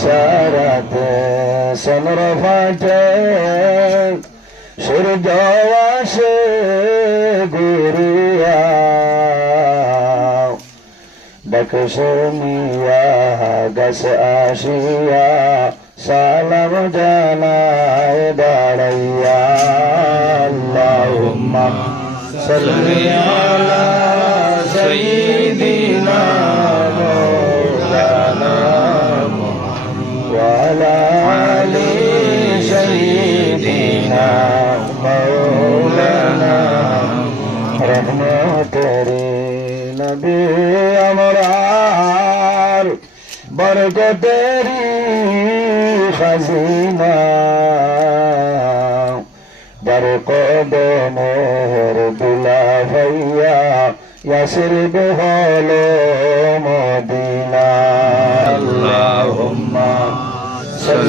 ইশারাতে সমর ফাটে, সূর্য আসে গুরিয়া বকশমিয়া গস আসিয়া, সালাম জানায়, দাঁড়াইয়া। আল্লাহুম্মা সাল্লি আলা على سيدنا مولانا رحمة نبي أمرار بركة خزينة بركة مهر بلا فيا يسرب هالو مدينة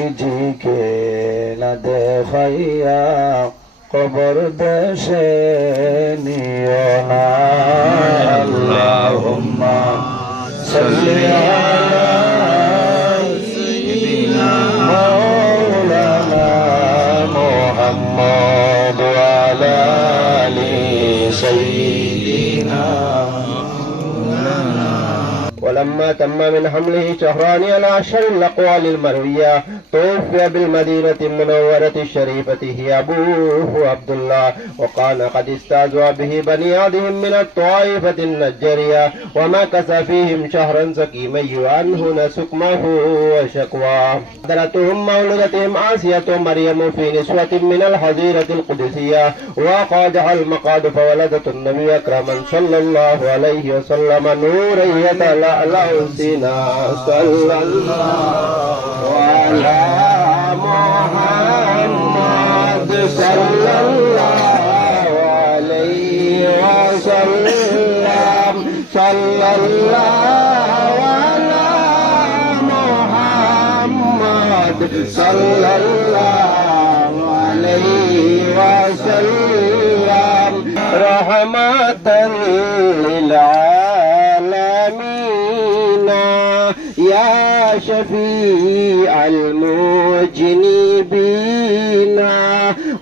নবীজিকে না দেখাইয়া কবর দেশে নিও না। আল্লাহুম্মা সাল্লি আলা ولما تم من حمله شهران على أشهر الأقوال المروية توفي بالمدينة المنورة الشريفة هي أبوه عبد الله وكان قد استهزأ به بني عدهم من الطائفة النجرية ومكث فيهم شهرا سكيما يعنهن سكمه وشكواه حضرتهم مولدتهم آسية مريم في نسوة من الحظيرة القدسية وقادها المقاد فولدت النبي أكرما صلى الله عليه وسلم نورا يتلألأ سنا صلى الله على محمد صلى الله عليه وسلم صلى الله على محمد صلى الله عليه وسلم رحمة للعالمين شفيع المذنبين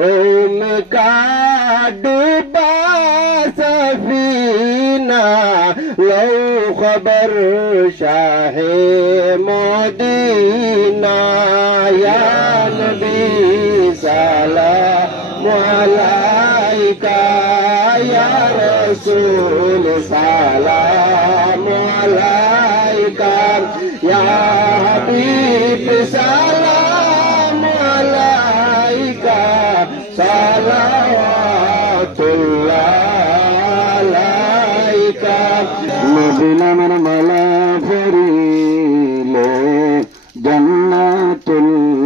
أمك دبا سفينة لو خبر شاه مدينة. يا نبي سلام عليك. يا رسول سلام عليك. يا حبيب سلام عليك صلوات الله عليك مدينة من ملا فريل جنة الله